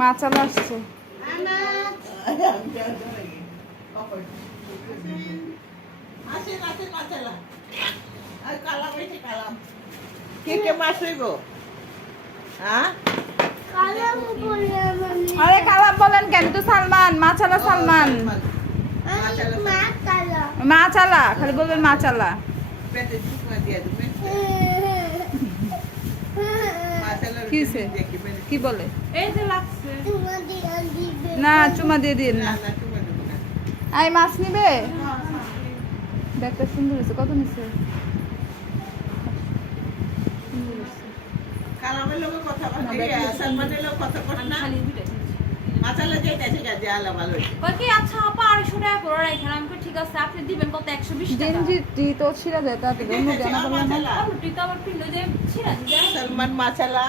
মাছালা আসছে। কে কে মাছ হইব? হ্যাঁ আরে কালাম বলেন কেন? তো সালমান মাছালা সালমান মাছালা খালি বলবেন মাছালা। পেটে চুপা দিয়ে দেবে। কি হইছে? কি বলে? এই যে লাগছে না চুমা দিয়ে দিন না। আই মাছ নিবে? ব্যাগটা সুন্দর হয়েছে। কত নিছে? কালামের লোক কথা বলে, সালমানের লোক কথা বলে না। খালি দুইটা মাছালা যেটা যে আলা ভালো। কই কি আচ্ছা আপা 250 টাকা করে রাখেন। আমি কই ঠিক আছে আপনি দিবেন কত? 120 টাকা। জিনজি টি তো ছিড়া দেয় তা থেকে অন্য জানা বললাম না। রুটি তো আবার পিলো যে ছিড়া দিতে। সালমান মাছালা